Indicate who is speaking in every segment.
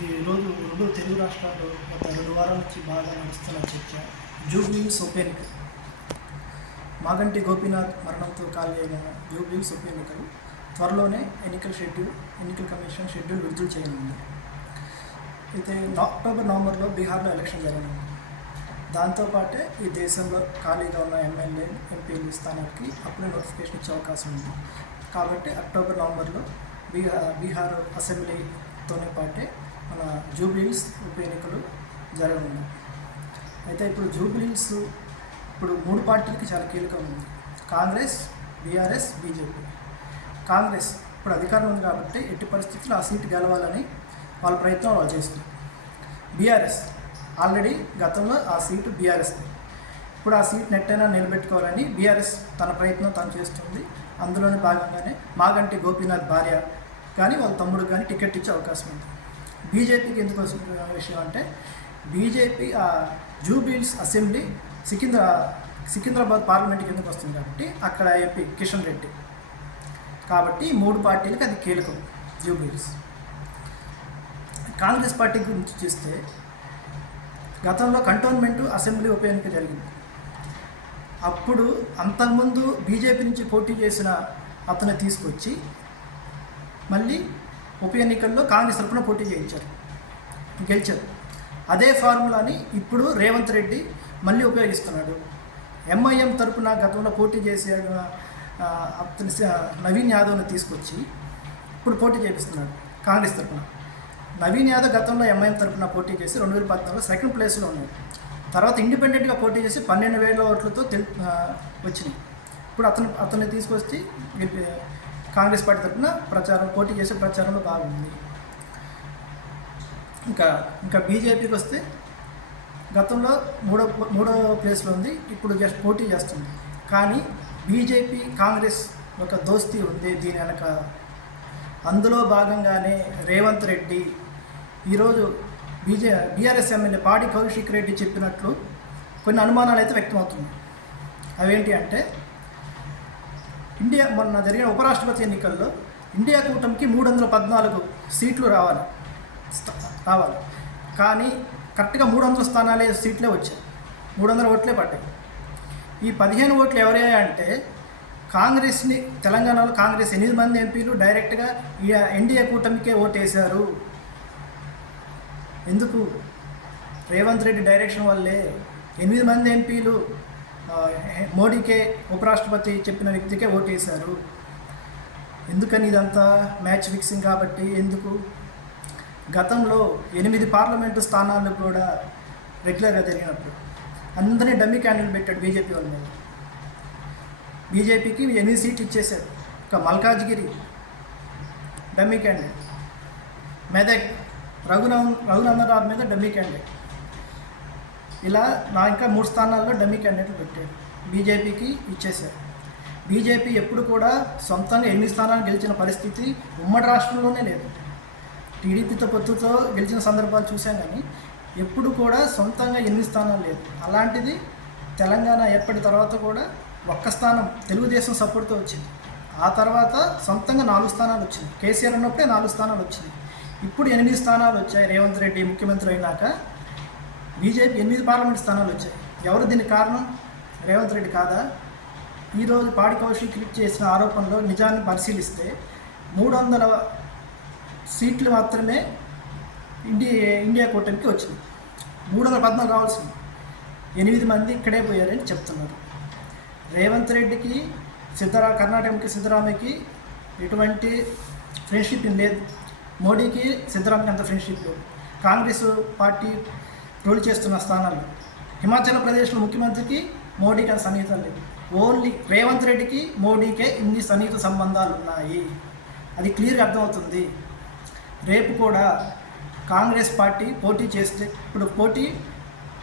Speaker 1: ఈరోజు రెండు తెలుగు రాష్ట్రాల్లో గత రెండు వారాల నుంచి బాగా నడుస్తున్న చర్చ జూబ్లీస్ ఉప ఎన్నిక మాగంటి గోపీనాథ్ మరణంతో ఖాళీ అయిన జూబ్లీస్ ఉప ఎన్నికలు త్వరలోనే ఎన్నికల షెడ్యూల్ ఎన్నికల కమిషన్ షెడ్యూల్ విడుదల చేయనుంది. అయితే అక్టోబర్ నవంబర్లో బీహార్లో ఎలక్షన్ జరగనుంది. దాంతోపాటే ఈ దేశంలో ఖాళీగా ఉన్న ఎమ్మెల్యే ఎంపీలు స్థానానికి అప్పుడే నోటిఫికేషన్ ఇచ్చే అవకాశం ఉంది. కాబట్టి అక్టోబర్ నవంబర్లో బీహార్ బీహార్ అసెంబ్లీతోనే పాటే మన జూబ్లీస్ ఉప ఎన్నికలు జరగనున్నాయి అయితే ఇప్పుడు జూబ్లీస్ ఇప్పుడు మూడు పార్టీలకి చాలా కీలకం ఉంది కాంగ్రెస్ బీఆర్ఎస్ బీజేపీ. కాంగ్రెస్ ఇప్పుడు అధికారం ఉంది కాబట్టి ఎట్టి పరిస్థితుల్లో ఆ సీటు గెలవాలని వాళ్ళ ప్రయత్నం వాళ్ళు చేస్తున్నారు. బీఆర్ఎస్ ఆల్రెడీ గతంలో ఆ సీటు బీఆర్ఎస్ ఇప్పుడు ఆ సీట్ నెట్టైనా నిలబెట్టుకోవాలని బీఆర్ఎస్ తన ప్రయత్నం తను చేస్తుంది. అందులోనే భాగంగానే మాగంటి గోపీనాథ్ భార్య కానీ వాళ్ళ తమ్ముడు కానీ టికెట్ ఇచ్చే అవకాశం ఉంది. బీజేపీకి ఎందుకు వస్తున్న విషయం అంటే బీజేపీ జూబిల్స్ అసెంబ్లీ సికింద్రా సికింద్రాబాద్ పార్లమెంట్కి ఎందుకు వస్తుంది కాబట్టి అక్కడ ఎంపీ కిషన్ రెడ్డి. కాబట్టి మూడు పార్టీలకు అది కీలకం జూబిల్స్. కాంగ్రెస్ పార్టీ గురించి చూస్తే గతంలో కంటోన్మెంట్ అసెంబ్లీ ఉప ఎన్నిక జరిగింది. అప్పుడు అంతకుముందు బీజేపీ నుంచి పోటీ చేసిన అతను తీసుకొచ్చి మళ్ళీ ఉప ఎన్నికల్లో కాంగ్రెస్ తరఫున పోటీ చేయించారు. గెలిచారు. అదే ఫార్ములాని ఇప్పుడు రేవంత్ రెడ్డి మళ్ళీ ఉపయోగిస్తున్నాడు. ఎంఐఎం తరపున గతంలో పోటీ చేసే అతని నవీన్ యాదవ్ని తీసుకొచ్చి ఇప్పుడు పోటీ చేపిస్తున్నాడు కాంగ్రెస్ తరఫున నవీన్ యాదవ్ గతంలో ఎంఐఎం తరపున పోటీ చేసి రెండు వేల పద్నాలుగులో సెకండ్ ప్లేస్లో ఉన్నాడు. తర్వాత ఇండిపెండెంట్గా పోటీ చేసి పన్నెండు వేల ఓట్లతో తెలి వచ్చినాయి. ఇప్పుడు అతను అతన్ని తీసుకొచ్చి కాంగ్రెస్ పార్టీ తరఫున ప్రచారం పోటీ చేసే ప్రచారంలో బాగుంది. ఇంకా ఇంకా బీజేపీకి వస్తే గతంలో మూడో మూడో ప్లేస్లో ఉంది ఇప్పుడు జస్ట్ పోటీ చేస్తుంది. కానీ బీజేపీ కాంగ్రెస్ ఒక దోస్తీ ఉంది దీని వెనక. అందులో భాగంగానే రేవంత్ రెడ్డి ఈరోజు బీజే బీఆర్ఎస్ ఎమ్మెల్యే పాడి కౌశిక్ రెడ్డి చెప్పినట్లు కొన్ని అనుమానాలు అయితే వ్యక్తమవుతున్నాయి. అవేంటి అంటే ఇండియా మొన్న జరిగిన ఉపరాష్ట్రపతి ఎన్నికల్లో ఇండియా కూటమికి మూడు వందల పద్నాలుగు సీట్లు రావాలి. రావాలి. కానీ కరెక్ట్గా మూడు వందల స్థానాలే సీట్లే వచ్చాయి. మూడు వందల ఓట్లే పడ్డాయి. ఈ పదిహేను ఓట్లు ఎవరయ్యా అంటే కాంగ్రెస్ని తెలంగాణలో కాంగ్రెస్ ఎనిమిది మంది ఎంపీలు డైరెక్ట్గా ఎన్డీఏ కూటమికే ఓటేశారు. ఎందుకు? రేవంత్ రెడ్డి డైరెక్షన్ వల్లే ఎనిమిది మంది ఎంపీలు మోడీకే ఉపరాష్ట్రపతి చెప్పిన వ్యక్తికే ఓటేశారు. ఎందుకని ఇదంతా మ్యాచ్ ఫిక్సింగ్ కాబట్టి ఎందుకు? గతంలో ఎనిమిది పార్లమెంటు స్థానాలు కూడా రెగ్యులర్గా జరిగినప్పుడు అందరినీ డమ్మీ క్యాండిడేట్ పెట్టాడు బీజేపీ వాళ్ళ మీద. బీజేపీకి ఎనిమిది సీట్లు ఇచ్చేశారు. ఒక మల్కాజ్గిరి డమ్మీ క్యాండిడేట్ మెదక్ రఘునందన్ రఘునందరావు మీద డమ్మీ క్యాండిడేట్ ఇలా నా ఇంకా మూడు స్థానాల్లో డమ్మీ క్యాండిడేట్లు పెట్టారు. బీజేపీకి ఇచ్చేశారు. బీజేపీ ఎప్పుడు కూడా సొంతంగా ఎన్ని స్థానాలు గెలిచిన పరిస్థితి ఉమ్మడి రాష్ట్రంలోనే లేదు. టీడీపీతో పొత్తుతో గెలిచిన సందర్భాలు చూసాం కానీ ఎప్పుడు కూడా సొంతంగా ఎన్ని స్థానాలు లేదు. అలాంటిది తెలంగాణ ఏర్పడిన తర్వాత కూడా ఒక్క స్థానం తెలుగుదేశం సపోర్ట్తో వచ్చింది. ఆ తర్వాత సొంతంగా నాలుగు స్థానాలు వచ్చింది. కేసీఆర్ ఉన్నప్పుడే నాలుగు స్థానాలు వచ్చింది. ఇప్పుడు ఎనిమిది స్థానాలు వచ్చాయి. రేవంత్ రెడ్డి ముఖ్యమంత్రి అయినాక బీజేపీ ఎనిమిది పార్లమెంట్ స్థానాలు వచ్చాయి. ఎవరు దీనికి కారణం? రేవంత్ రెడ్డి కాదా? ఈరోజు పాడి కౌశిక్ చేసిన ఆరోపణలో నిజాన్ని పరిశీలిస్తే మూడు వందల సీట్లు మాత్రమే ఇండియా ఇండియా కూటమికి వచ్చింది. మూడు వందల పద్నాలుగు రావాల్సింది ఎనిమిది మంది ఇక్కడే పోయారని చెప్తున్నారు. రేవంత్ రెడ్డికి సిద్ధరా కర్ణాటకకి సిద్ధరామయ్యకి ఎటువంటి ఫ్రెండ్షిప్ లేదు. మోడీకి సిద్ధరామయ్యకి అంత ఫ్రెండ్షిప్ లేదు. కాంగ్రెస్ పార్టీ రూల్ చేస్తున్న స్థానాలు. హిమాచల్ ప్రదేశ్లో ముఖ్యమంత్రికి మోడీకి అంత సన్నిహితం లేదు. ఓన్లీ రేవంత్ రెడ్డికి మోడీకే ఇన్ని సన్నిహిత సంబంధాలు ఉన్నాయి. అది క్లియర్గా అర్థమవుతుంది. రేపు కూడా కాంగ్రెస్ పార్టీ పోటీ చేస్తే ఇప్పుడు పోటీ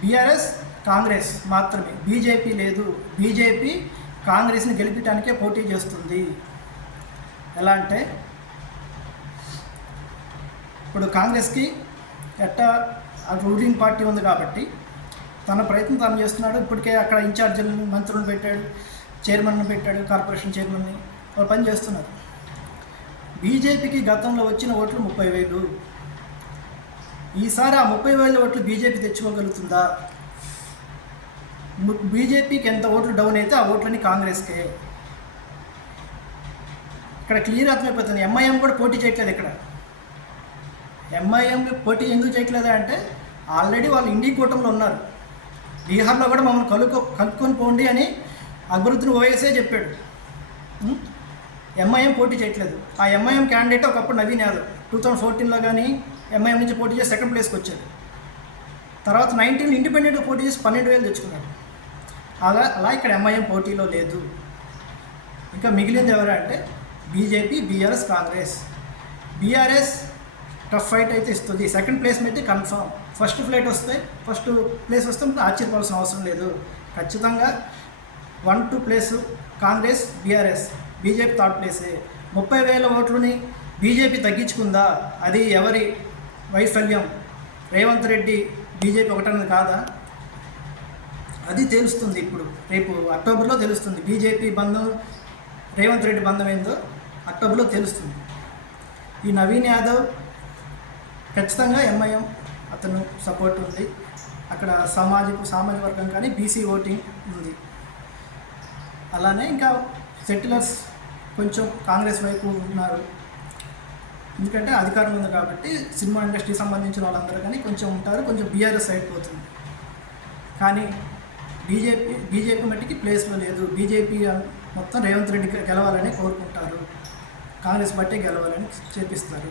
Speaker 1: బీఆర్ఎస్ కాంగ్రెస్ మాత్రమే. బీజేపీ లేదు. బీజేపీ కాంగ్రెస్ని గెలిపించడానికే పోటీ చేస్తుంది. ఎలా అంటే ఇప్పుడు కాంగ్రెస్కి ఎట్టా రూలింగ్ పార్టీ ఉంది కాబట్టి తన ప్రయత్నం తను చేస్తున్నాడు. ఇప్పటికే అక్కడ ఇన్ఛార్జీలను మంత్రులను పెట్టాడు చైర్మన్ను పెట్టాడు కార్పొరేషన్ చైర్మన్ని. వాళ్ళు పని చేస్తున్నారు. బీజేపీకి గతంలో వచ్చిన ఓట్లు ముప్పై వేలు. ఈసారి ఆ ముప్పై వేల ఓట్లు బీజేపీ తెచ్చుకోగలుగుతుందా? బీజేపీకి ఎంత ఓట్లు డౌన్ అయితే ఆ ఓట్లని కాంగ్రెస్కే. ఇక్కడ క్లియర్ అర్థమైపోతుంది. ఎంఐఎం కూడా పోటీ చేయట్లేదు ఇక్కడ. ఎంఐఎం పోటీ ఎందుకు చేయట్లేదు అంటే ఆల్రెడీ వాళ్ళు ఇండి కూటమిలో ఉన్నారు. బీహార్లో కూడా మమ్మల్ని కలుకో కలుపుకొని పోండి అని అభివృద్ధిని ఓఎస్ఏ చెప్పాడు. ఎంఐఎం పోటీ చేయట్లేదు. ఆ ఎంఐఎం క్యాండిడేట్ ఒకప్పుడు నవీన్ యాదవ్. టూ థౌజండ్ ఫోర్టీన్లో కానీ ఎంఐఎం నుంచి పోటీ చేసి సెకండ్ ప్లేస్కి వచ్చాడు. తర్వాత నైన్టీన్ ఇండిపెండెంట్గా పోటీ చేసి పన్నెండు వేలు తెచ్చుకున్నాడు. అలా అలా ఇక్కడ ఎంఐఎం పోటీలో లేదు. ఇంకా మిగిలింది ఎవరంటే BJP BRS Congress. BRS tough fight అయితే ఇస్తుంది. Second placement confirm first flight వస్తే ఫస్ట్ ప్లేస్ వస్తే మనకు ఆశ్చర్యపోవాల్సిన అవసరం లేదు. ఖచ్చితంగా one two place Congress BRS BJP third ప్లేసే ముప్పై వేల ఓట్లని బీజేపీ తగ్గించుకుందా? అది ఎవరి వైఫల్యం? రేవంత్ రెడ్డి బీజేపీ ఒకటన్నది కాదా? అది తెలుస్తుంది ఇప్పుడు. రేపు అక్టోబర్లో తెలుస్తుంది. బీజేపీ బంధం రేవంత్ రెడ్డి బంధం ఏందో అక్టోబర్లో తెలుస్తుంది. ఈ నవీన్ యాదవ్ ఖచ్చితంగా ఎంఐఎం అతను సపోర్ట్ ఉంది. అక్కడ సామాజిక సామాజిక వర్గం కానీ బీసీ ఓటింగ్ ఉంది. అలానే ఇంకా సెటిలర్స్ కొంచెం కాంగ్రెస్ వైపు ఉన్నారు. ఎందుకంటే అధికారం ఉంది కాబట్టి సినిమా ఇండస్ట్రీకి సంబంధించిన వాళ్ళందరూ కానీ కొంచెం ఉంటారు కొంచెం బీఆర్ఎస్ సైడ్ పోతుంది. కానీ బీజేపీ బీజేపీ మట్టికి ప్లేస్లో లేదు. బీజేపీ మొత్తం రేవంత్ రెడ్డి గెలవాలని కోరుకుంటారు. కాంగ్రెస్ బట్టే గెలవాలని చేపిస్తారు